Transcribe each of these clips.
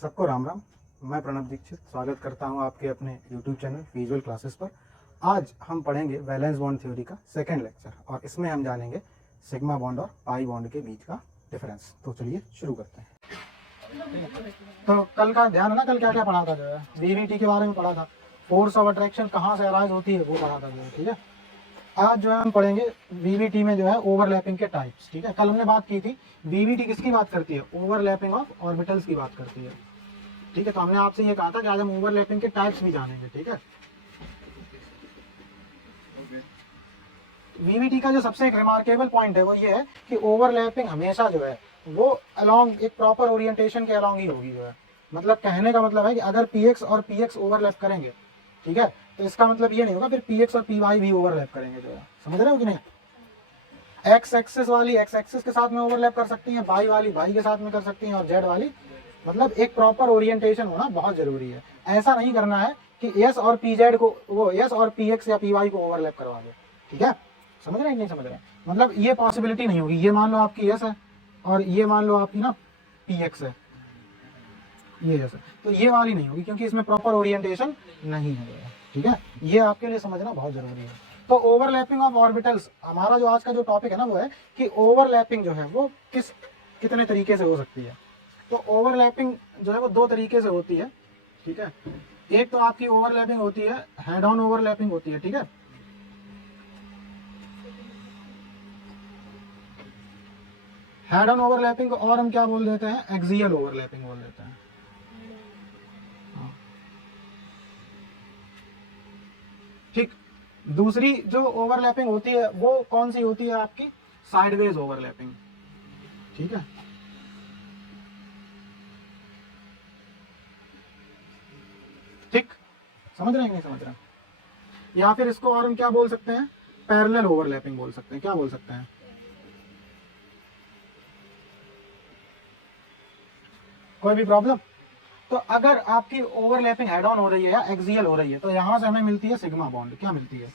सबको राम राम। मैं प्रणव दीक्षित स्वागत करता हूं आपके अपने YouTube चैनल विजुअल क्लासेस पर। आज हम पढ़ेंगे वैलेंस बॉन्ड थ्योरी का सेकंड लेक्चर और इसमें हम जानेंगे सिग्मा बॉन्ड और पाई बॉन्ड के बीच का डिफरेंस। तो चलिए शुरू करते हैं। तो कल का ध्यान है ना, कल क्या क्या पढ़ा था, जो है VVT के बारे में पढ़ा था, फोर्स ऑफ अट्रैक्शन कहाँ से अराइज होती है वो पढ़ा था जो है। ठीक है, आज जो है हम पढ़ेंगे VVT में जो है ओवरलैपिंग के टाइप्स। ठीक है, कल हमने बात की थी VVT किसकी बात करती है, ओवरलैपिंग ऑफ ऑर्बिटल्स की बात करती है। ठीक है, तो हमने आपसे ये कहा था कि आज हम ओवरलैपिंग के टाइप्स भी जानेंगे। ठीक है, VVT का जो सबसे एक रिमार्केबल पॉइंट है वो ये है कि ओवरलैपिंग हमेशा जो है वो अलोंग एक प्रॉपर ओरिएंटेशन के अलोंग ही होगी। जो है मतलब कहने का मतलब है कि अगर PX और PX ओवरलैप करेंगे, ठीक है, तो इसका मतलब ये नहीं होगा फिर PX और PY भी ओवरलैप करेंगे। जो है समझ रहे हो कि नहीं, एक्स एक्सिस वाली एक्स एक्सिस के साथ में ओवरलैप कर सकती है, वाई वाली वाई के साथ में कर सकती है, और जेड वाली, मतलब एक प्रॉपर ओरिएंटेशन होना बहुत जरूरी है। ऐसा नहीं करना है कि एस और PZ को, वो एस और PX या PY को ओवरलैप करवा दे। ठीक है, समझ रहे हैं नहीं समझ रहे हैं, मतलब ये पॉसिबिलिटी नहीं होगी। ये मान लो आपकी एस है और ये मान लो आपकी ना PX है, ये एस है, तो ये वाली नहीं होगी क्योंकि इसमें प्रॉपर ओरिएंटेशन नहीं है। ठीक है, ये आपके लिए समझना बहुत जरूरी है। तो ओवरलैपिंग ऑफ ऑर्बिटल्स, हमारा जो आज का जो टॉपिक है ना वो है कि ओवरलैपिंग जो है वो कितने तरीके से हो सकती है। तो ओवरलैपिंग जो है वो दो तरीके से होती है। ठीक है, एक तो आपकी ओवरलैपिंग होती है हेड ऑन ओवरलैपिंग होती है। ठीक है, हेड ऑन ओवरलैपिंग को और हम क्या बोल देते हैं, एक्सियल ओवरलैपिंग बोल देते हैं। हाँ। ठीक, दूसरी जो ओवरलैपिंग होती है वो कौन सी होती है आपकी, साइडवेज ओवरलैपिंग। ठीक है, ठीक, समझ रहे हैं नहीं समझ रहे हैं, या फिर इसको और हम क्या बोल सकते हैं, पैरेलल ओवरलैपिंग बोल सकते हैं। क्या बोल सकते हैं, कोई भी प्रॉब्लम। तो अगर आपकी ओवरलैपिंग हेड ऑन हो रही है या एक्सियल हो रही है तो यहां से हमें मिलती है सिग्मा बॉन्ड। क्या मिलती है,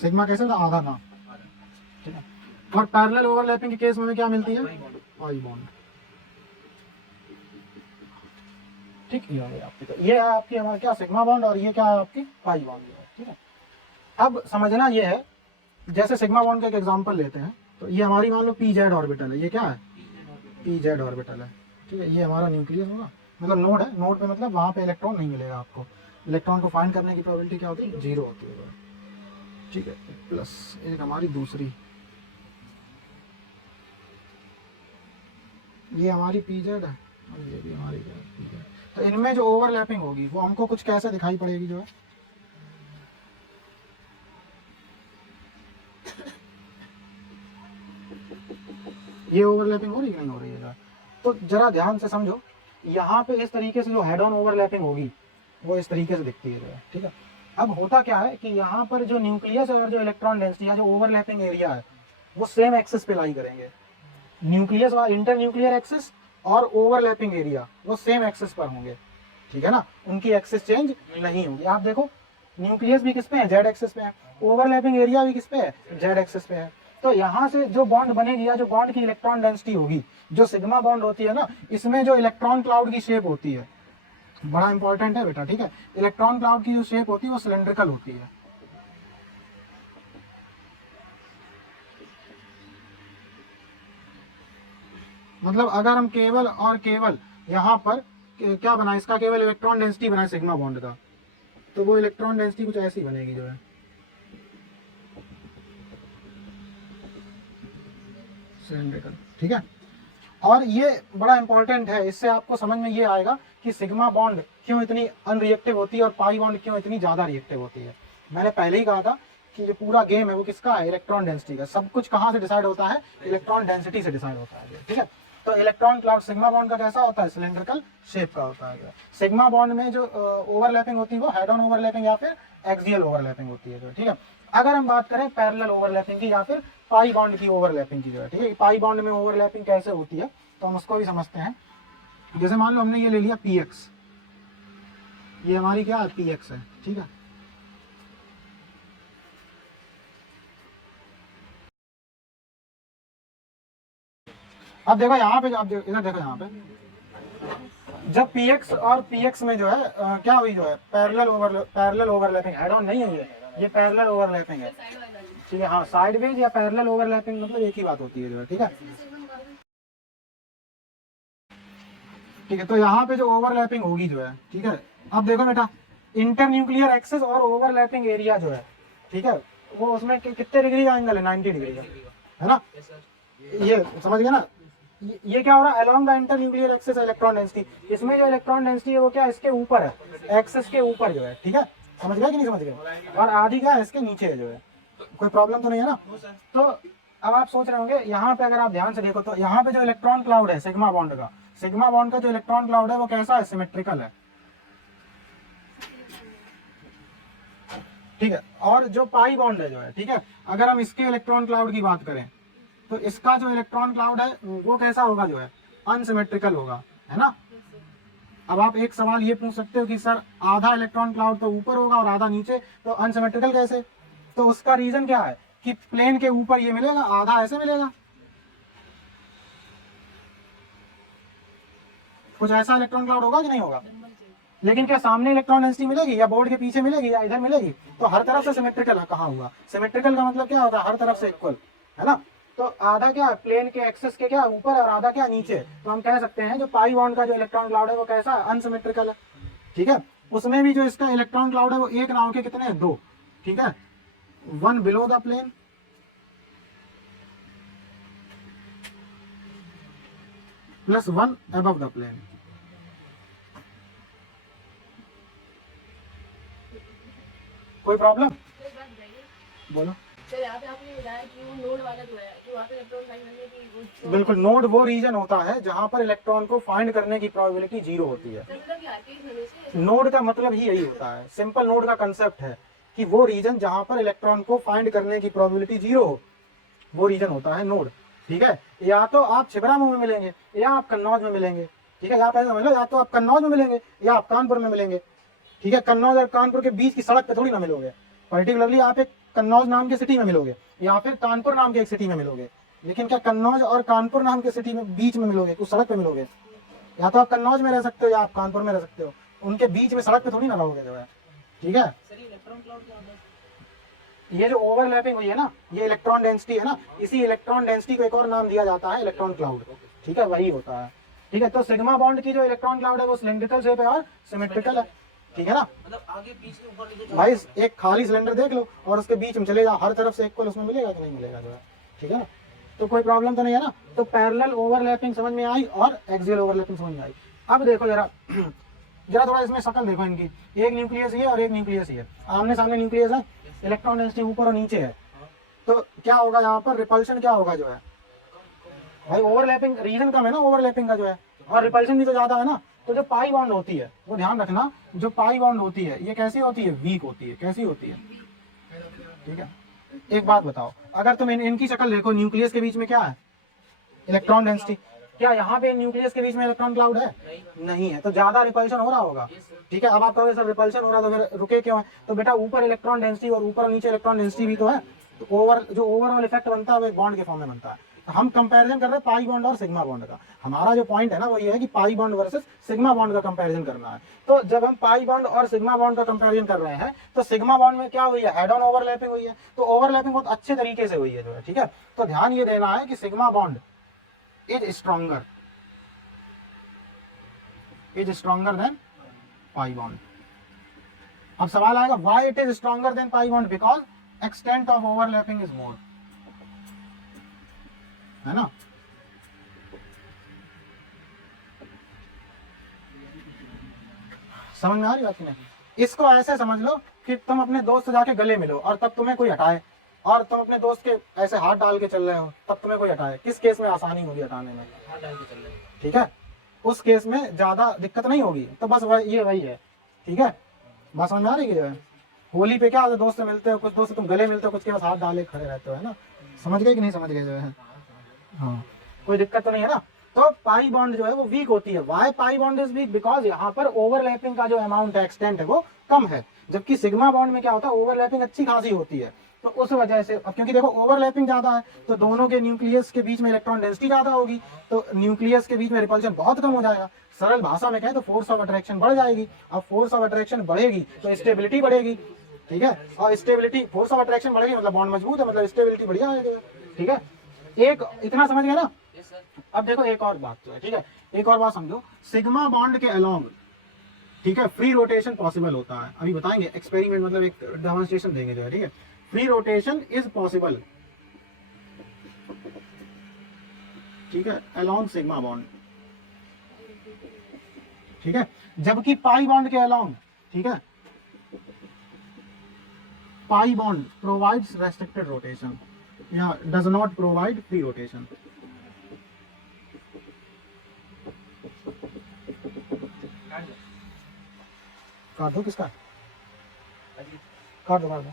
सिग्मा कैसे था, आधा ना। ठीक है, और पैरेलल ओवरलैपिंग के केस में हमें क्या मिलती है, पाई बॉन्ड। ठीक, ये है आपकी, तो ये है आपकी हमारा क्या सिग्मा बॉन्ड और ये क्या है आपकी पाई बॉन्ड। ठीक है, अब समझना ये है, जैसे सिग्मा बॉन्ड का एक एग्जांपल लेते हैं, तो ये हमारी मान लो PZ ऑर्बिटल है। ये क्या है, PZ ऑर्बिटल है। ठीक है, ये हमारा न्यूक्लियस होगा, मतलब नोड है। नोड पे मतलब वहां पे इलेक्ट्रॉन नहीं मिलेगा आपको। इलेक्ट्रॉन को फाइंड करने की प्रोबेबिलिटी क्या होती है, 0 होती है। ठीक है, प्लस एक हमारी दूसरी, ये हमारी PZ है और ये भी हमारी PZ। तो इनमें जो ओवरलैपिंग होगी वो हमको कुछ कैसे दिखाई पड़ेगी, जो है ये ओवरलैपिंग हो रही है कि नहीं हो रही है। तो जरा ध्यान से समझो, यहाँ पे इस तरीके से जो हेड ऑन ओवरलैपिंग होगी वो इस तरीके से दिखती है जो है। ठीक है, अब होता क्या है कि यहाँ पर जो न्यूक्लियस और जो इलेक्ट्रॉन डेंसिटी या जो ओवरलैपिंग एरिया है वो सेम एक्सिस पे लाई करेंगे। न्यूक्लियस और इंटर न्यूक्लियर एक्सिस और ओवरलैपिंग एरिया वो सेम एक्सिस पर होंगे। ठीक है ना, उनकी एक्सिस चेंज नहीं होगी। आप देखो न्यूक्लियस भी किस पे है, जेड एक्सिस पे है, ओवरलैपिंग एरिया भी किस पे है, जेड एक्सिस पे है। तो यहाँ से जो बॉन्ड बनेगी या जो बॉन्ड की इलेक्ट्रॉन डेंसिटी होगी, जो सिग्मा बॉन्ड होती है ना, इसमें जो इलेक्ट्रॉन क्लाउड की शेप होती है, बड़ा इंपॉर्टेंट है बेटा। ठीक है, इलेक्ट्रॉन क्लाउड की जो शेप होती है वो सिलेंड्रिकल होती है। मतलब अगर हम केवल और केवल यहाँ पर क्या बनाए, इसका केवल इलेक्ट्रॉन डेंसिटी बनाए सिग्मा बॉन्ड का, तो वो इलेक्ट्रॉन डेंसिटी कुछ ऐसी बनेगी जो है सिलेंड्रिकल। ठीक है, और ये बड़ा इंपॉर्टेंट है, इससे आपको समझ में ये आएगा कि सिग्मा बॉन्ड क्यों इतनी अनरिएक्टिव होती है और पाई बॉन्ड क्यों इतनी ज्यादा रिएक्टिव होती है। मैंने पहले ही कहा था कि ये पूरा गेम है वो किसका है, इलेक्ट्रॉन डेंसिटी का। सब कुछ कहाँ से डिसाइड होता है, इलेक्ट्रॉन डेंसिटी से डिसाइड होता है। ठीक है, तो इलेक्ट्रॉन क्लाउड सिग्मा बॉन्ड का कैसा होता है, सिलेंड्रिकल शेप का होता है। सिग्मा बॉन्ड में जो ओवरलैपिंग होती है वो हेड ऑन ओवरलैपिंग या फिर एक्सियल ओवरलैपिंग होती है। ठीक है, अगर हम बात करें पैरेलल ओवरलैपिंग की या फिर पाई बॉन्ड की ओवरलैपिंग की जो है, ठीक है, पाई बॉन्ड में ओवरलैपिंग कैसे होती है तो हम उसको भी समझते हैं। जैसे मान लो हमने ये ले लिया PX, ये हमारी क्या है, PX है। ठीक है, अब देखो यहाँ पे, अब इधर देखो यहाँ पे, जब px और px में जो है क्या हुई, जो है पैरेलल ओवरलैपिंग, हेड ऑन नहीं है ये पैरेलल ओवरलैपिंग है, ठीक है। हाँ, साइडवेज या पैरेलल ओवरलैपिंग मतलब एक ही बात होती है जो है, ठीक है। ठीक है, तो यहाँ पे जो ओवरलैपिंग होगी जो है, ठीक है। अब देखो बेटा, इंटरन्यूक्लियर एक्सेस और ओवरलैपिंग एरिया जो है, ठीक है, वो उसमें कितने डिग्री का एंगल है, 90 डिग्री का, है ना। ये समझ गए ना, ये क्या हो रहा है, along the internuclear access electron density, इसमें जो इलेक्ट्रॉन डेंसिटी है वो क्या, इसके ऊपर है, एक्सेस के ऊपर जो है, ठीक है। समझ गए कि नहीं समझ गए, और आधी क्या है, इसके नीचे है जो है। कोई प्रॉब्लम तो नहीं है ना। तो अब आप सोच रहे होंगे, यहाँ पे अगर आप ध्यान से देखो तो यहाँ पे जो इलेक्ट्रॉन क्लाउड है सिग्मा बॉन्ड का जो इलेक्ट्रॉन क्लाउड है वो कैसा है, सिमेट्रिकल है, ठीक है। और जो पाई बॉन्ड है जो है, ठीक है, अगर हम इसके इलेक्ट्रॉन क्लाउड की बात करें तो इसका जो इलेक्ट्रॉन क्लाउड है वो कैसा होगा, जो है अनसिमेट्रिकल होगा, है ना। अब आप एक सवाल ये पूछ सकते हो कि सर आधा इलेक्ट्रॉन क्लाउड तो ऊपर होगा और आधा नीचे, तो अनसिमेट्रिकल कैसे। तो उसका रीजन क्या है कि प्लेन के ऊपर ये मिलेगा, आधा ऐसे मिलेगा, कुछ ऐसा इलेक्ट्रॉन क्लाउड होगा कि नहीं होगा। लेकिन क्या सामने इलेक्ट्रॉन डेंसिटी मिलेगी, या बोर्ड के पीछे मिलेगी, या इधर मिलेगी, तो हर तरफ से सिमेट्रिकल कहाँ हुआ, सिमेट्रिकल का मतलब क्या होता है, हर तरफ से इक्वल, है ना। तो आधा क्या प्लेन के एक्सेस के क्या ऊपर और आधा क्या नीचे, तो हम कह सकते हैं जो पाई बॉन्ड का जो इलेक्ट्रॉन क्लाउड है वो कैसा है, अनसिमेट्रिकल है, ठीक है। उसमें भी जो इसका इलेक्ट्रॉन क्लाउड है वो एक नाव के कितने हैं, 2, ठीक है। 1 below the plane plus 1 above the plane. कोई प्रॉब्लम, बोलो। यहाँ पे आपने बताया कि वो नोड वाला जो है, जो वहाँ पे इलेक्ट्रॉन फाइंड करने की बिल्कुल, नोड वो रीजन होता है जहां पर इलेक्ट्रॉन को फाइंड करने की प्रोबेबिलिटी 0 होती है। नोड का मतलब ही यही होता है, सिंपल नोड का कंसेप्ट है कि वो रीजन जहां पर इलेक्ट्रॉन को फाइंड करने की प्रोबेबिलिटी 0 हो, वो रीजन होता है नोड, ठीक है। या तो आप छिबरामऊ में मिलेंगे या आप कन्नौज में मिलेंगे, ठीक है। आप ऐसा समझ लो, या तो आप कन्नौज में मिलेंगे या आप कानपुर में मिलेंगे, ठीक है। कन्नौज और कानपुर के बीच की सड़क पे थोड़ी ना मिलोगे, पर्टिकुलरली आप एक कन्नौज नाम के सिटी में मिलोगे या फिर कानपुर नाम के एक सिटी में मिलोगे, लेकिन क्या कन्नौज और कानपुर नाम के सिटी में बीच में मिलोगे, कुछ सड़क पे मिलोगे। या तो आप कन्नौज में रह सकते हो या आप कानपुर में रह सकते हो, उनके बीच में सड़क पे थोड़ी ना रहोगे जो है, ठीक है। ये जो ओवरलैपिंग हुई है ना, ये इलेक्ट्रॉन डेंसिटी है ना, इसी इलेक्ट्रॉन डेंसिटी को एक और नाम दिया जाता है इलेक्ट्रॉन क्लाउड, ठीक है, वही होता है, ठीक है। तो सिग्मा बॉन्ड की जो इलेक्ट्रॉन क्लाउड है वो सिलेंड्रिकल शेप है और सिमेट्रिकल है, ठीक है ना। मतलब आगे पीछे ऊपर नीचे भाई एक खाली सिलेंडर देख लो और उसके बीच में चले जाओ, हर तरफ से इक्वल उसमें मिलेगा कि नहीं मिलेगा जो है, ठीक है ना। तो कोई प्रॉब्लम तो नहीं है ना। तो पैरेलल ओवरलैपिंग समझ में आई और एक्सियल ओवरलैपिंग समझ में आई। अब देखो जरा जरा थोड़ा इसमें शक्ल देखो इनकी, एक न्यूक्लियस ही है और एक न्यूक्लियस ही है, आमने सामने न्यूक्लियस है, इलेक्ट्रॉन डेंसिटी ऊपर और नीचे है, तो क्या होगा यहाँ पर, रिपल्शन क्या होगा जो है, भाई ओवरलैपिंग रीजन कम है ना ओवरलैपिंग का जो है, और रिपल्शन भी तो ज्यादा है ना। तो जो पाई बॉन्ड होती है वो ध्यान रखना, जो पाई बॉन्ड होती है ये कैसी होती है, वीक होती है, कैसी होती है, ठीक है। एक बात बताओ, अगर तुम इनकी शक्ल देखो, न्यूक्लियस के बीच में क्या है, इलेक्ट्रॉन डेंसिटी, क्या यहाँ पे न्यूक्लियस के बीच में इलेक्ट्रॉन क्लाउड है, नहीं है, तो ज्यादा रिपल्शन हो रहा होगा, ठीक है। अब आप कहोगे सर रिपल्शन हो रहा तो फिर रुके क्यों है, तो बेटा ऊपर इलेक्ट्रॉन डेंसिटी और ऊपर और नीचे इलेक्ट्रॉन डेंसिटी भी तो है, तो जो ओवरऑल इफेक्ट बनता है वो एक बॉन्ड के फॉर्म में बनता है। तो हम कंपैरिजन कर रहे हैं पाई बॉन्ड और सिग्मा बॉन्ड का, हमारा जो पॉइंट है ना वो ये है कि pi bond versus sigma bond का कंपैरिजन करना है। तो जब हम पाई बॉन्ड और सिग्मा बॉन्ड का कंपैरिजन कर रहे हैं तो सिग्मा बॉन्ड में क्या हुई है, हेड ऑन ओवरलैपिंग हुई है, तो ओवरलैपिंग बहुत अच्छे तरीके से हुई है जो है, ठीक है। तो ध्यान ये देना है कि sigma bond is stronger than pi bond. अब सवाल आएगा why it is stronger than pi bond, because extent of overlapping is more, है ना। समझ में आ रही बात की नहीं। इसको ऐसे समझ लो कि तुम अपने दोस्त से जाके गले मिलो और तब तुम्हें कोई हटाए, और तुम अपने दोस्त के ऐसे हाथ डाल के चल रहे हो तब तुम्हें कोई हटाए, किस केस में आसानी होगी हटाने में, हाथ डाल के चल रहे हैं। ठीक है, उस केस में ज्यादा दिक्कत नहीं होगी। तो बस वही है, ठीक है। बात समझ में आ रही है। जो है होली पे क्या होता है, दोस्त से मिलते हो, कुछ दोस्त तुम गले मिलते हो, कुछ के पास हाथ डाले खड़े रहते हो, है ना। समझ गए कि नहीं समझ गए जो है, हाँ कोई दिक्कत तो नहीं है ना। तो पाई बॉन्ड जो है वो वीक होती है। Why pi bond is weak, because यहाँ पर ओवरलैपिंग का जो अमाउंट है, एक्सटेंट है, वो कम है। जबकि सिग्मा बॉन्ड में क्या होता है, ओवरलैपिंग अच्छी खासी होती है। तो उस वजह से अब क्योंकि देखो ओवरलैपिंग ज्यादा है तो दोनों के न्यूक्लियस के बीच में इलेक्ट्रॉन डेंसिटी ज्यादा होगी, तो न्यूक्लियस के बीच में रिपल्शन बहुत कम हो जाएगा। सरल भाषा में कहें तो फोर्स ऑफ अट्रैक्शन बढ़ जाएगी। अब फोर्स ऑफ अट्रैक्शन बढ़ेगी तो स्टेबिलिटी बढ़ेगी, ठीक है, और स्टेबिलिटी फोर्स ऑफ अट्रैक्शन बढ़ेगी मतलब बॉन्ड मजबूत है, मतलब स्टेबिलिटी बढ़िया है, ठीक है। एक इतना समझ गए ना। अब देखो एक और बात जो है, ठीक है, एक और बात समझो, सिग्मा बॉन्ड के अलोंग, ठीक है, फ्री रोटेशन पॉसिबल होता है। अभी बताएंगे एक्सपेरिमेंट, मतलब एक डेमोन्स्ट्रेशन देंगे जो है, ठीक है। फ्री रोटेशन इज पॉसिबल, ठीक है, अलोंग सिग्मा बॉन्ड, ठीक है, जबकि पाई बॉन्ड के अलोंग, ठीक है, pi bond provides restricted rotation या does not provide free rotation. काट दो, किसका काट दो, काट दो।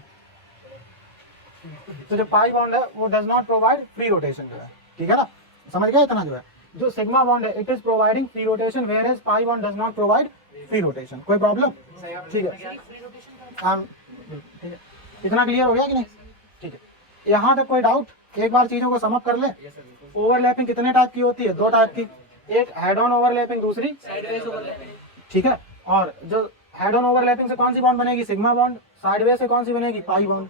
तो जो पाई बॉन्ड है वो does not provide free rotation जो है, ठीक है ना, समझ गए इतना जो है। जो सिग्मा बॉन्ड है it is providing free rotation where as pi bond does not provide free rotation. कोई प्रॉब्लम? ठीक है, हम ठीक है, इतना क्लियर हो गया कि नहीं? ठीक है, यहाँ तक कोई डाउट? एक बार चीजों को समअप कर ले। ओवरलैपिंग कितने टाइप की होती है? दो टाइप की, एक हेड ऑन ओवरलैपिंग, दूसरी साइडवेज ओवरलैपिंग। ठीक है। और जो हेड ऑन ओवरलैपिंग से कौन सी बॉन्ड बनेगी? Sigma bond. साइडवेज से कौन सी बनेगी? Pi bond.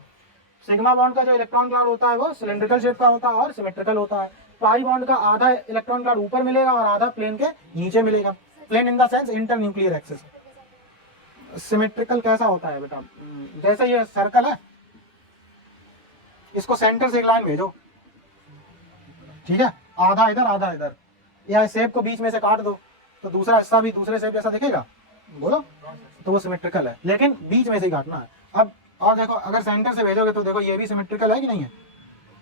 सिग्मा बॉन्ड का जो इलेक्ट्रॉन क्लाउड होता है वो सिलेंड्रिकल शेप का होता है और सिमेट्रिकल होता है। पाई बॉन्ड का आधा इलेक्ट्रॉन क्लाउड ऊपर मिलेगा और आधा प्लेन के नीचे मिलेगा। Plane in the sense internuclear axis. Symmetrical कैसा होता है बेटा? जैसे ये सर्कल है, इसको सेंटर से एक लाइन भेजो, ठीक है, आधा इधर आधा इधर, या शेप को बीच में से काट दो तो दूसरा हिस्सा भी दूसरे शेप जैसा दिखेगा, बोलो, तो वो सिमेट्रिकल है, लेकिन बीच में से ही काटना है। अब और देखो, अगर सेंटर से भेजोगे तो देखो ये भी सिमेट्रिकल है कि नहीं है,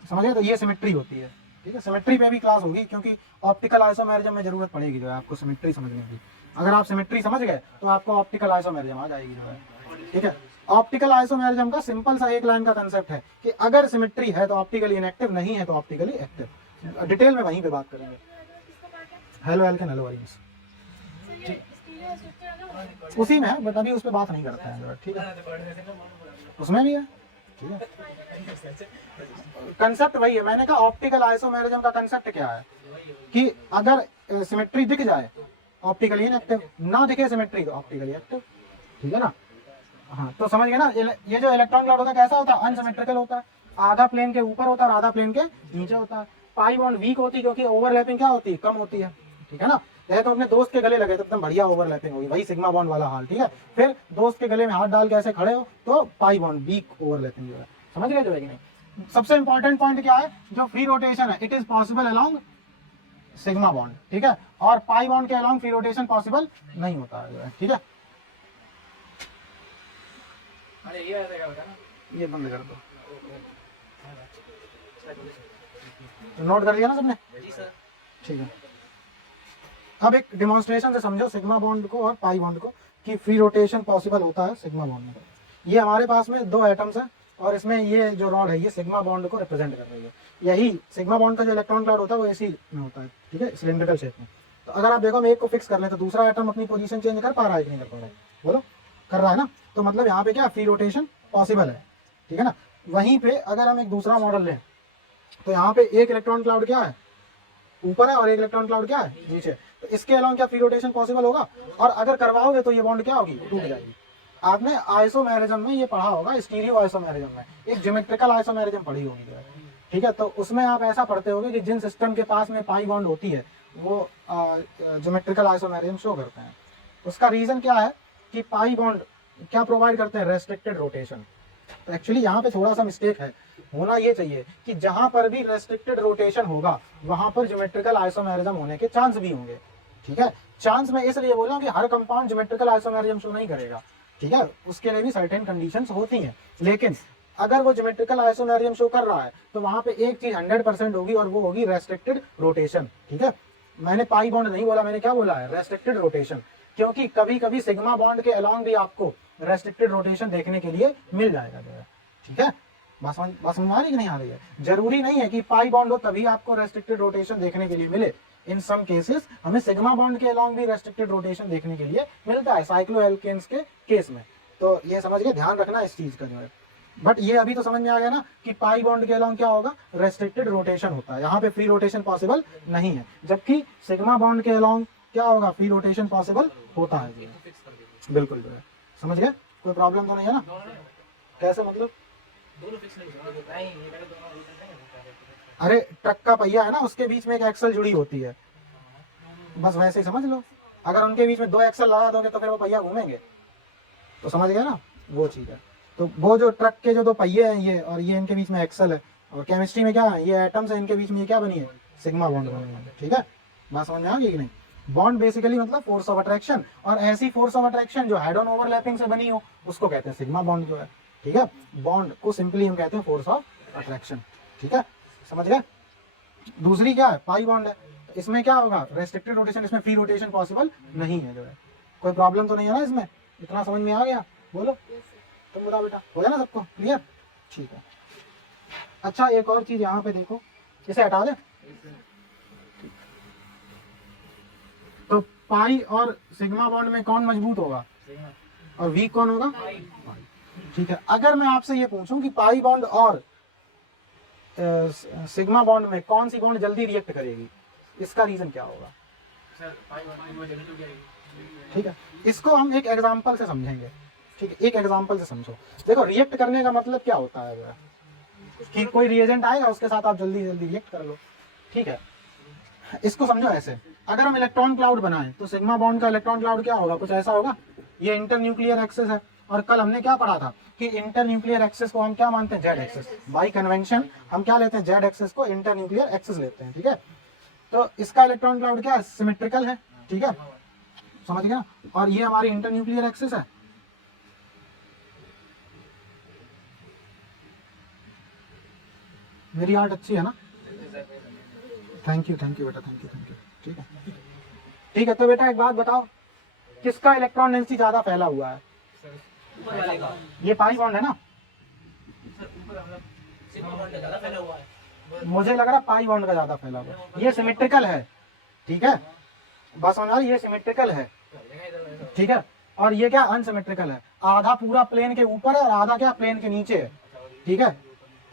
समझिए, तो ये सिमेट्री होती है, ठीक है। सिमेट्री पे भी क्लास होगी क्योंकि ऑप्टिकल आइसोमेरिज्म में जरूरत पड़ेगी जो है आपको सिमेट्री समझने की। अगर आप सिमेट्री समझ गए तो आपको ऑप्टिकल आइसोमेरिज्म आ जाएगी जो है, ठीक है। ऑप्टिकल आइसोमेरिज्म का सिंपल सा एक लाइन का कंसेप्ट है कि अगर सिमेट्री है तो ऑप्टिकली इनएक्टिव, नहीं है तो ऑप्टिकली एक्टिव। डिटेल में वहीं पे बात करेंगे। हेलो एल्केन, हेलो वाइंस, उसी में है बट अभी उस पर बात नहीं करते हैं, ठीक है, उसमें भी है, ठीक है। कंसेप्ट वही है, मैंने कहा ऑप्टिकल आइसोमेरिज्म का कंसेप्ट क्या है कि अगर सिमेट्री दिख जाए ऑप्टिकली इनएक्टिव, ना दिखे सिमेट्री तो ऑप्टिकली एक्टिव, ठीक है ना। हाँ, तो समझ गए ना। ये जो इलेक्ट्रॉन क्लाउड होता है कैसा होता है? अनसिमेट्रिकल होता है, आधा प्लेन के ऊपर होता है और आधा प्लेन के नीचे होता है। पाई बॉन्ड वीक होती है क्योंकि ओवरलैपिंग क्या होती है? कम होती है, ठीक है ना। जैसे तो अपने दोस्त के गले लगे तो एकदम बढ़िया ओवरलैपिंग होगी, वही सिग्मा बॉन्ड वाला हाल, ठीक है। फिर दोस्त के गले में हाथ डाल के ऐसे खड़े हो तो पाई बॉन्ड वीक ओवरलैपिंग जो है, समझ गए जो है कि नहीं। सबसे इंपॉर्टेंट पॉइंट क्या है? जो फ्री रोटेशन है it is possible along sigma bond, ठीक है, और पाई बॉन्ड के अलोंग फ्री रोटेशन पॉसिबल नहीं होता है जो है, ठीक है। ये बंद कर दो, नोट कर लिया ना सबने? जी सर। ठीक है। अब एक डिमॉन्स्ट्रेशन से समझो सिग्मा बॉन्ड को और पाई बॉन्ड को कि फ्री रोटेशन पॉसिबल होता है सिग्मा बॉन्ड में। ये हमारे पास में दो एटम्स हैं और इसमें ये जो रॉड है ये सिग्मा बॉन्ड को रिप्रेजेंट कर रही है। यही सिग्मा बॉन्ड का जो इलेक्ट्रॉन क्लाउड होता है वो इसी में होता है, ठीक है, सिलेंड्रिकल शेप में। तो अगर आप देखो हम एक को फिक्स कर लें तो दूसरा एटम अपनी पोजीशन चेंज कर पा रहा है कि नहीं कर पा रहा है? बोलो, कर रहा है ना। तो मतलब यहाँ पे क्या फ्री रोटेशन पॉसिबल है, ठीक है ना। वहीं पे अगर हम एक दूसरा मॉडल लें तो यहाँ पे एक इलेक्ट्रॉन क्लाउड क्या है? ऊपर है और एक इलेक्ट्रॉन क्लाउड क्या है? नीचे। तो इसके अलावा क्या फ्री रोटेशन पॉसिबल होगा? और अगर करवाओगे तो ये बॉन्ड क्या होगी? टूट जाएगी। आपने आइसोमेरिज्म में ये पढ़ा होगा, स्टीरियो आइसोमेरिज्म में एक ज्योमेट्रिकल आइसोमेरिज्म पढ़ी होगी, ठीक है। तो उसमें आप ऐसा पढ़ते होगे कि जिन सिस्टम के पास में पाई बॉन्ड होती है वो ज्योमेट्रिकल आइसोमेरिज्म शो करते हैं। उसका रीजन क्या है कि पाई बॉन्ड क्या प्रोवाइड करते हैं? Restricted rotation. तो एक्चुअली यहाँ पे थोड़ा सा मिस्टेक है, होना ये चाहिए कि जहां पर भी रेस्ट्रिक्टेड रोटेशन होगा वहां पर ज्योमेट्रिकल आइसोमेरिज्म होने के चांस भी होंगे, ठीक है। चांस में इसलिए बोल रहा हूं कि हर कंपाउंड ज्योमेट्रिकल आइसोमेरिज्म शो नहीं करेगा, ठीक है, उसके लिए भी सर्टेन कंडीशंस होती हैं। लेकिन अगर वो ज्योमेट्रिकल आइसोमेरिज्म शो कर रहा है तो वहां पे एक चीज 100% होगी और वो होगी रेस्ट्रिक्टेड रोटेशन, ठीक है। मैंने पाई बॉन्ड नहीं बोला, मैंने क्या बोला है? Restricted rotation. क्योंकि कभी कभी सिग्मा बॉन्ड के अलोंग भी आपको रेस्ट्रिक्टेड रोटेशन देखने के लिए मिल जाएगा जो है, ठीक है। बात समझ आ रही कि नहीं आ रही है? जरूरी नहीं है कि पाई बॉन्ड हो तभी आपको रेस्ट्रिक्टेड रोटेशन देखने के लिए मिले। इन सम केसेस हमें सिग्मा बॉन्ड के अलोंग भी रेस्ट्रिक्टेड रोटेशन देखने के लिए मिलता है साइक्लोएल्केन्स के केस में। तो ये समझिए, ध्यान रखना इस चीज का जो है। बट ये अभी तो समझ में आ गया ना कि पाई बॉन्ड के अलावा क्या होगा, रेस्ट्रिक्टेड रोटेशन होता है, यहाँ पे फ्री रोटेशन पॉसिबल नहीं है, जबकि सिग्मा बॉन्ड के अलावा क्या होगा, फ्री रोटेशन पॉसिबल होता है। फिक्स कर दीजिए। बिल्कुल जो है, समझ गए, कोई प्रॉब्लम तो नहीं है ना? कैसे मतलब? दोनों फिक्स नहीं होते। नहीं, ये करो दोनों रोटेट नहीं होता है। अरे ट्रक का पहिया है ना, उसके बीच में एक एक्सल जुड़ी होती है, बस वैसे ही समझ लो। अगर उनके बीच में 2 एक्सल लगा दोगे तो फिर वो पहिया घूमेंगे, तो समझ गए ना, वो चीज़ है। तो वो जो ट्रक के जो 2 पहिए हैं ये, और ये इनके बीच में एक्सल है, और केमिस्ट्री में क्या है, ये एटम्स है, इनके बीच में ये क्या बनी है, सिग्मा बॉन्ड बनी है। ठीक है, बात समझ में आ गई कि नहीं? बॉन्ड बेसिकली मतलब फोर्स ऑफ अट्रैक्शन, और ऐसी फोर्स ऑफ अट्रैक्शन जो हेड ऑन ओवरलैपिंग से बनी हो उसको कहते हैं सिग्मा बॉन्ड जो है। ठीक है, बॉन्ड को सिंपली हम कहते हैं फोर्स ऑफ अट्रैक्शन। ठीक है, समझ गए? दूसरी क्या है, पाई बॉन्ड है, तो इसमें क्या होगा, रेस्ट्रिक्टेड रोटेशन, इसमें फ्री रोटेशन पॉसिबल नहीं है जो है। कोई प्रॉब्लम तो नहीं है ना इसमें? इतना समझ में आ गया? बोलो तुम बताओ बेटा, हो गया ना सबको क्लियर? ठीक है। अच्छा एक और चीज यहाँ पे देखो, इसे हटा दे। तो पाई और सिग्मा बॉन्ड में कौन मजबूत होगा और वीक कौन होगा? ठीक है, अगर मैं आपसे ये पूछूं कि पाई बॉन्ड और सिग्मा बॉन्ड में कौन सी बॉन्ड जल्दी रिएक्ट करेगी, इसका रीजन क्या होगा? सर पाई बॉन्ड में जल्दी हो जाएगी। ठीक है, इसको हम एक एग्जांपल से समझेंगे। ठीक है, एक एग्जांपल से समझो। देखो रिएक्ट करने का मतलब क्या होता है जरा? कि कोई रिएजेंट आएगा उसके साथ आप जल्दी जल्दी रिएक्ट कर लो। ठीक है, इसको समझो ऐसे, अगर हम इलेक्ट्रॉन क्लाउड बनाएं तो सिग्मा बॉन्ड का इलेक्ट्रॉन क्लाउड क्या होगा, कुछ ऐसा होगा। ये इंटर न्यूक्लियर एक्सिस है, और कल हमने क्या पढ़ा था कि इंटर न्यूक्लियर एक्सिस को हम क्या मानते हैं, जेड एक्सिस। बाई कन्वेंशन हम क्या लेते हैं, जेड एक्सिस को इंटर न्यूक्लियर एक्सिस लेते हैं। ठीक है, तो इसका इलेक्ट्रॉन क्लाउड क्या है, सिमेट्रिकल है। ठीक है, समझ गया? और ये हमारी इंटर न्यूक्लियर एक्सिस है। मेरी आर्ट अच्छी है ना? थैंक यू बेटा, थैंक यू। ठीक है, ठीक है, तो बेटा एक बात बताओ, किसका इलेक्ट्रॉन डेंसिटी ज्यादा फैला हुआ है? ऊपर वाले का। ये पाई बॉन्ड है ना? सर ऊपर मतलब सिग्मा बॉन्ड ज़्यादा फैला हुआ है। मुझे लग रहा पाई बॉन्ड का ज्यादा फैला हुआ है। ये सिमेट्रिकल है। ठीक है, बस समझ आ रही, ये सिमेट्रिकल है। ठीक है, और ये क्या अनसिमेट्रिकल है, आधा पूरा प्लेन के ऊपर है और आधा क्या प्लेन के नीचे है। ठीक है,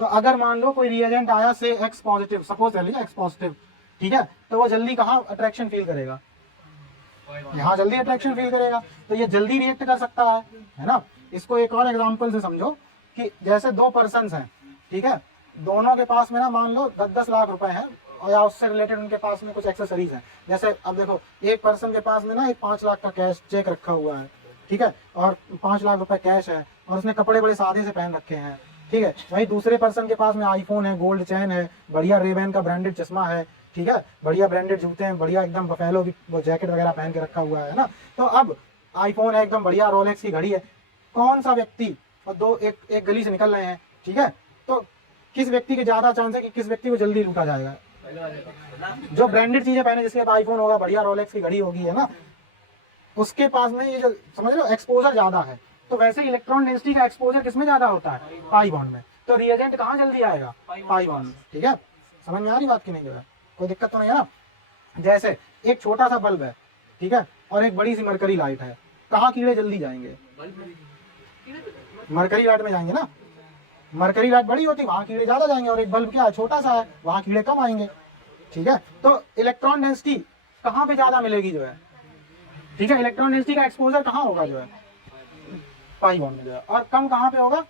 तो अगर मान लो कोई रिएजेंट आया से एक्स पॉजिटिव, सपोज कर लिया एक्स पॉजिटिव, ठीक है, तो वो जल्दी कहाँ अट्रैक्शन फील करेगा, यहाँ जल्दी अट्रैक्शन फील करेगा, तो ये जल्दी रिएक्ट कर सकता है ना? इसको एक और एग्जांपल से समझो कि जैसे 2 पर्सन्स हैं, ठीक है, दोनों के पास में ना मान लो 10-10 लाख रुपए हैं, और या उससे रिलेटेड उनके पास में कुछ एक्सेसरीज हैं। जैसे अब देखो, एक पर्सन के पास में ना एक 5 लाख का कैश चेक रखा हुआ है, ठीक है, और 5 लाख रुपए कैश है, और उसने कपड़े बड़े सादे से पहन रखे हैं। ठीक है, वही दूसरे पर्सन के पास में आईफोन है, गोल्ड चैन है, बढ़िया रेबैन का ब्रांडेड चश्मा है, ठीक है, बढ़िया ब्रांडेड जूते हैं, बढ़िया एकदम बफेलो की वो जैकेट वगैरह पहन के रखा हुआ है ना। तो अब आईफोन है, एकदम बढ़िया रोलेक्स की घड़ी है, कौन सा व्यक्ति, और दो एक गली से निकल रहे हैं, ठीक है, तो किस व्यक्ति के ज्यादा चांस है कि किस व्यक्ति को जल्दी लूटा जाएगा? जो ब्रांडेड चीजें पहने, जिसके पास आईफोन होगा, बढ़िया रोलेक्स की घड़ी होगी, है ना, उसके पास में ये जो समझ लो एक्सपोजर ज्यादा है। तो वैसे इलेक्ट्रॉन डेंसिटी का एक्सपोजर किसमें ज्यादा होता है? पाई बॉन्ड में। तो रिएजेंट कहाँ जल्दी आएगा? पाई बॉन्ड में। ठीक है, समझ में आ रही बात की नहीं? जो है कोई दिक्कत तो नहीं है ना? जैसे एक छोटा सा बल्ब है, ठीक है, और एक बड़ी सी मरकरी लाइट है, कहाँ कीड़े जल्दी जाएंगे? मरकरी लाइट में जाएंगे ना। मरकरी लाइट बड़ी होती, वहां कीड़े ज्यादा जाएंगे, और एक बल्ब क्या है, छोटा सा है, वहां कीड़े कम आएंगे। ठीक है, तो इलेक्ट्रॉन डेंसिटी कहाँ पे ज्यादा मिलेगी जो है? ठीक है, इलेक्ट्रॉन डेंसिटी का एक्सपोजर कहाँ होगा जो है? पाई बॉन्ड में जो है, और कम कहाँ पे होगा?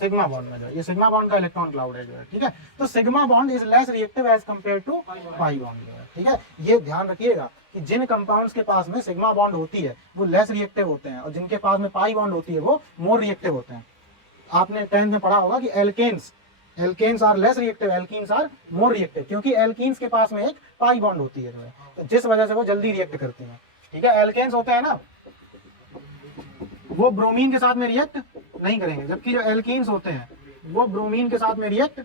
सिग्मा बॉन्ड में जो है। ये सिग्मा बॉन्ड का इलेक्ट्रॉन क्लाउड है जो है। ठीक है, तो sigma bond is less reactive as compare to pi bond जो है। ठीक है, ये ध्यान रखिएगा कि जिन कंपाउंड्स के पास में सिग्मा बॉन्ड होती है वो लेस रिएक्टिव होते हैं, और जिनके पास में पाई बॉन्ड होती है वो मोर रिएक्टिव होते हैं। आपने 10th में पढ़ा होगा कि alkanes are less reactive, alkenes are more reactive, क्योंकि एल्कीन्स के पास में एक पाई बॉन्ड होती है जो है, तो जिस वजह से वो जल्दी रिएक्ट करती हैं। ठीक है, एल्केन्स होते हैं ना, वो ब्रोमीन के साथ में रिएक्ट नहीं करेंगे, जबकि जो एल्कीन्स होते हैं वो ब्रोमीन के साथ में रिएक्ट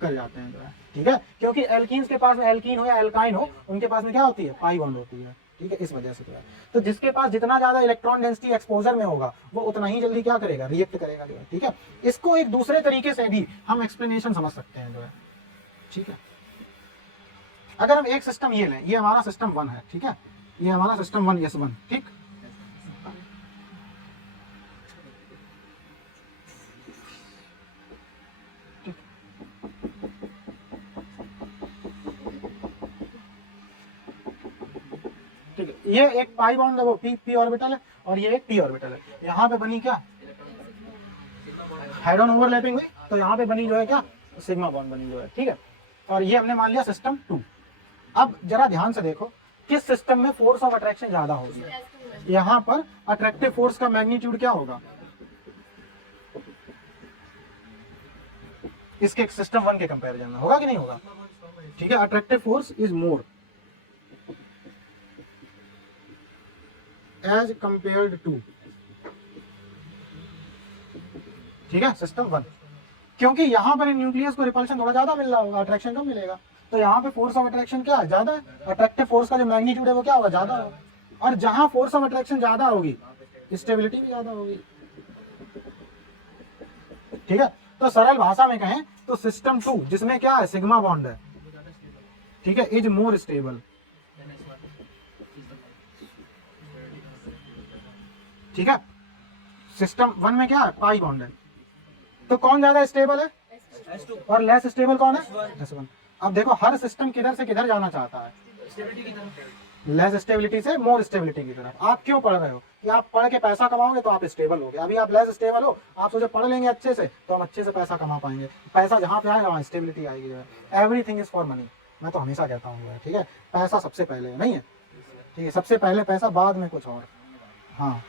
कर जाते हैं जो है। ठीक है, क्योंकि एल्कीन्स के पास में एल्कीन हो या एल्काइन हो, उनके पास में क्या होती है? पाई बॉन्ड होती है। ठीक है, इस वजह से जो है, तो जिसके पास जितना ज्यादा इलेक्ट्रॉन डेंसिटी एक्सपोजर में होगा वो उतना ही जल्दी क्या करेगा? रिएक्ट करेगा जो है। ठीक है, इसको एक दूसरे तरीके से भी हम एक्सप्लेनेशन समझ सकते हैं जो है। ठीक है, अगर हम एक सिस्टम ये लें, ये हमारा सिस्टम 1 है, ठीक है, ये हमारा सिस्टम 1 S1, ठीक, ये एक पाई बॉन्ड है, वो पी ऑर्बिटल है, और ये एक पी ऑर्बिटल है। यहाँ पे बनी क्या, हेड ऑन ओवरलैपिंग हुई, तो यहाँ पे बनी जो है क्या, सिग्मा बॉन्ड बनी जो है, ठीक है। और ये हमने मान लिया सिस्टम 2। अब जरा ध्यान से देखो किस सिस्टम में फोर्स ऑफ अट्रैक्शन ज्यादा होगी। यहाँ पर अट्रैक्टिव फोर्स का मैग्नीट्यूड क्या होगा, इसके सिस्टम 1 के कंपैरिजन में होगा कि नहीं होगा, ठीक है। Attractive force is more as compared to, ठीक है, सिस्टम 1, क्योंकि यहाँ पर न्यूक्लियस को रिपल्शन थोड़ा ज्यादा मिल रहा होगा, अट्रैक्शन कम मिलेगा, तो यहाँ पे फोर्स ऑफ अट्रैक्शन क्या है, ज्यादा है, अट्रैक्टिव फोर्स का जो मैग्नीट्यूड है वो क्या होगा, ज्यादा होगा। और जहां फोर्स ऑफ अट्रैक्शन ज्यादा होगी स्टेबिलिटी भी ज्यादा होगी, ठीक है। तो सरल भाषा में कहें तो सिस्टम 2 जिसमें क्या है, सिग्मा बॉन्ड है, ठीक है, इज मोर स्टेबल, ठीक है। सिस्टम 1 में क्या है, पाई बॉन्ड है, तो कौन ज्यादा स्टेबल है, S2 और लेस स्टेबल कौन है, S1। अब देखो हर सिस्टम किधर से किधर जाना चाहता है, स्टेबिलिटी की तरफ। लेस स्टेबिलिटी से मोर स्टेबिलिटी की तरफ। आप क्यों पढ़ रहे हो, कि आप पढ़ के पैसा कमाओगे तो आप स्टेबल होगे। अभी आप लेस स्टेबल हो, आप सोचो पढ़ लेंगे अच्छे से तो हम अच्छे से पैसा कमा पाएंगे। पैसा जहाँ पे आएगा वहाँ स्टेबिलिटी आएगी जो है। एवरीथिंग इज फॉर मनी, मैं तो हमेशा कहता हूँ, ठीक है। पैसा सबसे पहले है, नहीं है, ठीक है, सबसे पहले पैसा, बाद में कुछ और। हाँ,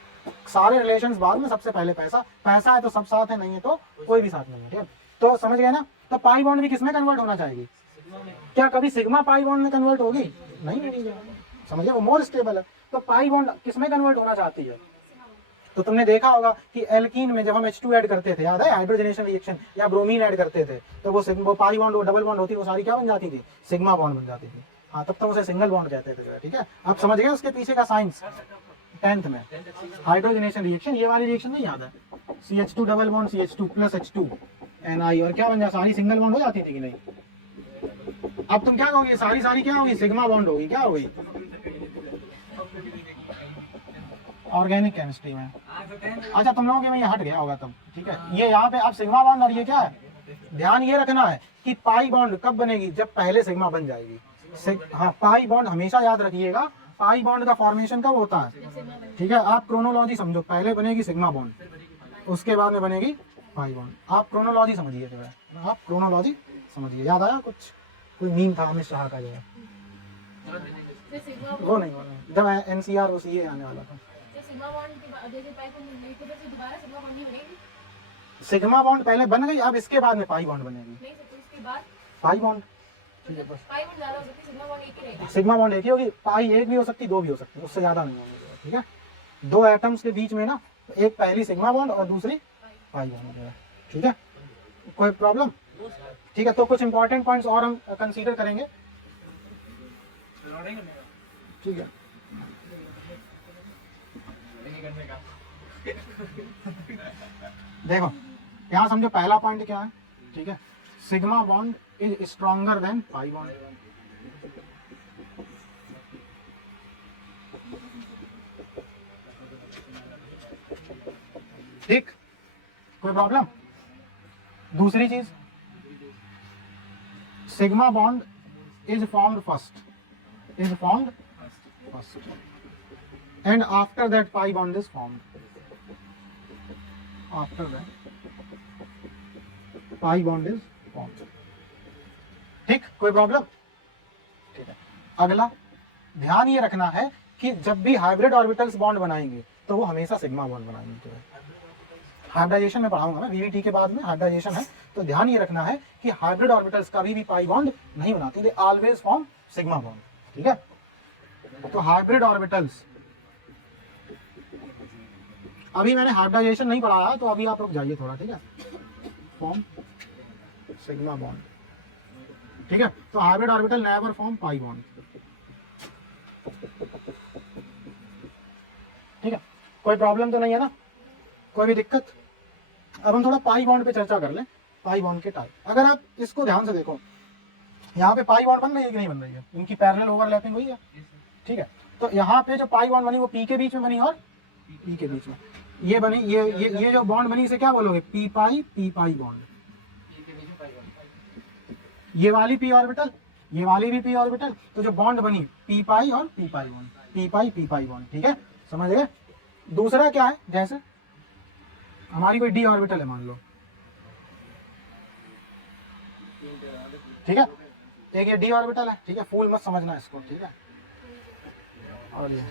सारे रिलेशंस बाद में, सबसे पहले पैसा। पैसा है तो सब साथ है, नहीं है तो कोई भी साथ नहीं है, ठीक है। तो समझ गए ना। तो पाई बॉन्ड भी किसमें कन्वर्ट होना चाहिए, क्या कभी सिग्मा पाई बॉन्ड में कन्वर्ट होगी, नहीं होगी, समझिए, वो मोर स्टेबल है। तो पाई बॉन्ड किसमें कन्वर्ट होना चाहती है, तो तुमने देखा होगा कि एल्कीन में जब हम H2 ऐड करते थे, याद है, हाइड्रोजनेशन रिएक्शन, या ब्रोमीन ऐड करते थे, तो वो पाई बॉन्ड, वो डबल बॉन्ड होती, वो सारी क्या बन जाती थी, सिग्मा बॉन्ड बन जाती थी। हाँ, तब तो उसे सिंगल बॉन्ड कहते थे, ठीक है। आप समझ गए उसके पीछे का साइंस, 10th में हाइड्रोजनेशन रिएक्शन, ये वाली रिएक्शन नहीं याद है, CH2 double bond CH2 plus H2 Ni, और क्या बन जाए, सारी सिंगल बॉन्ड हो जाती थी कि नहीं। अब तुम क्या कहोगे, सारी क्या होगी, सिग्मा बॉन्ड होगी, क्या होगी, ऑर्गेनिक केमिस्ट्री में। अच्छा, तुम लोगों के में ये हट गया होगा तब, ठीक है। ये यहाँ पे अब सिग्मा बॉन्ड, और ये क्या है, ध्यान ये रखना है कि पाई बॉन्ड कब बनेगी, जब पहले सिग्मा बन जाएगी। हाँ, पाई बॉन्ड हमेशा याद रखिएगा, पाई बॉन्ड का फॉर्मेशन कब होता है, ठीक है। आप क्रोनोलॉजी समझो, पहले बनेगी सिग्मा बॉन्ड, उसके बाद में बनेगी पाई बॉन्ड। आप क्रोनोलॉजी समझिए जो है, आप क्रोनोलॉजी समझिए। याद आया कुछ, कोई मीम था अमित शाह का जो है, वो नहीं होना, जब NCR वो CA आने वाला था। सिग्मा बॉन्ड पहले बन गई, अब इसके बाद में पाई बॉन्ड बनेगी, पाई बॉन्ड, ठीक है। बस सिग्मा बॉन्ड एक ही होगी, पाई एक भी हो सकती, दो भी हो सकती, उससे ज्यादा नहीं होंगे, ठीक है। दो एटम्स के बीच में ना, एक पहली सिग्मा बॉन्ड और दूसरी पाई बॉन्ड है, ठीक है। कोई प्रॉब्लम, ठीक है। तो कुछ इंपॉर्टेंट पॉइंट्स और हम कंसीडर करेंगे, ठीक है। देखो यहाँ समझो, पहला पॉइंट क्या है, ठीक है, sigma bond is stronger than pi bond. ठीक, कोई प्रॉब्लम। दूसरी चीज, sigma bond is formed first, and after that pi bond is formed, after that pi bond is formed, ठीक, कोई प्रॉब्लम, ठीक है। अगला ध्यान ये रखना है कि जब भी हाइब्रिड ऑर्बिटल्स बॉन्ड बनाएंगे तो वो हमेशा सिग्मा बॉन्ड बनाएंगे, तो हाइब्रिडाइजेशन में पढ़ाऊंगा मैं, VVT के बाद में हाइब्रिडाइजेशन है, तो ध्यान ये रखना है कि हाइब्रिड ऑर्बिटल्स कभी भी पाई बॉन्ड नहीं बनाते, they always form sigma bond, ठीक है। तो हाइब्रिड ऑर्बिटल्स, अभी मैंने हाइब्रिडाइजेशन नहीं पढ़ाया, तो अभी आप रुक जाइए थोड़ा, ठीक है, फॉर्म सिग्मा बॉन्ड, ठीक है। तो hybrid orbital never form pi bond, ठीक है। कोई प्रॉब्लम तो नहीं है ना, कोई भी दिक्कत। अब हम थोड़ा पाई बॉन्ड पे चर्चा कर लें, पाई बॉन्ड के टाइप। अगर आप इसको ध्यान से देखो, यहाँ पे पाई बॉन्ड बन रही है कि नहीं बन रही है, इनकी पैरेलल ओवरलैपिंग हुई है, ठीक है। तो यहाँ पे जो पाई बॉन्ड बनी वो पी के बीच में बनी और पी के बीच में ये बनी, ये जो बॉन्ड बनी इसे क्या बोलोगे, पी पाई बॉन्ड। ये वाली पी ऑर्बिटल, ये वाली भी पी ऑर्बिटल, तो जो बॉन्ड बनी पी पाई और P pi bond, P pi bond, ठीक है, समझ गए। दूसरा क्या है, जैसे हमारी कोई डी ऑर्बिटल है मान लो, ठीक है, एक ये डी ऑर्बिटल है, ठीक है, फूल मत समझना इसको, ठीक है, और ये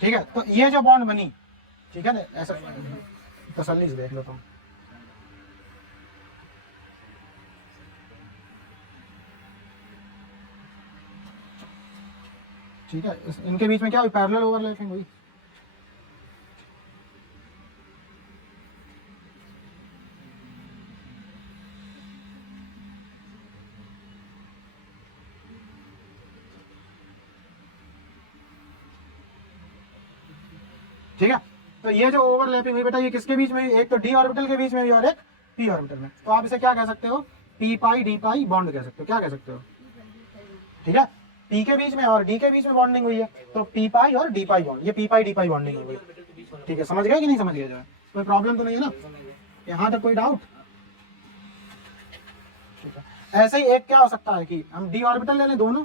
ठीक है, तो ये जो बॉन्ड बनी, ठीक है ना, ऐसा तसल्ली से देख लो तुम, ठीक है, इनके बीच में क्या हुई, पैरेलल ओवरलैपिंग हुई, ठीक है। तो ये जो ओवरलैपिंग हुई बेटा, ये किसके बीच में हुई, एक तो डी ऑर्बिटल के बीच में हुई और एक पी ऑर्बिटल में। तो आप इसे क्या कह सकते हो, पी पाई डी पाई बॉन्ड कह सकते हो, क्या कह सकते हो, ठीक है, पी के बीच में और डी के बीच में बॉन्डिंग हुई है, तो पी पाई और डी पाई बॉन्ड, ये पी पाई डी पाई बॉन्डिंग हो गई, ठीक है, समझ गए कि नहीं समझ गए, जो है कोई प्रॉब्लम तो नहीं है ना, यहाँ तक कोई डाउट, ठीक है। ऐसे ही एक क्या हो सकता है कि हम डी ऑर्बिटल ले लें दोनों,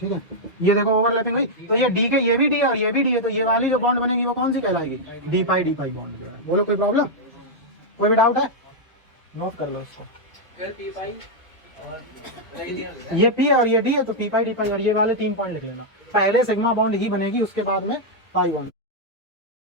ठीक है, ये देखो ओवरलैपिंग हुई, तो ये डी के ये भी डी है और ये भी डी है, तो ये वाली जो बॉन्ड बनेगी वो कौन सी कहलाएगी, डी पाई बॉन्ड जो है। बोलो कोई प्रॉब्लम, कोई भी डाउट है, नोट कर लो इसको, ये पी और ये डी है, तो पी पाई डी पाई, और ये वाले 3 पॉइंट लिख लेना, पहले सिग्मा बॉन्ड ही बनेगी, उसके बाद में पाई बॉन्ड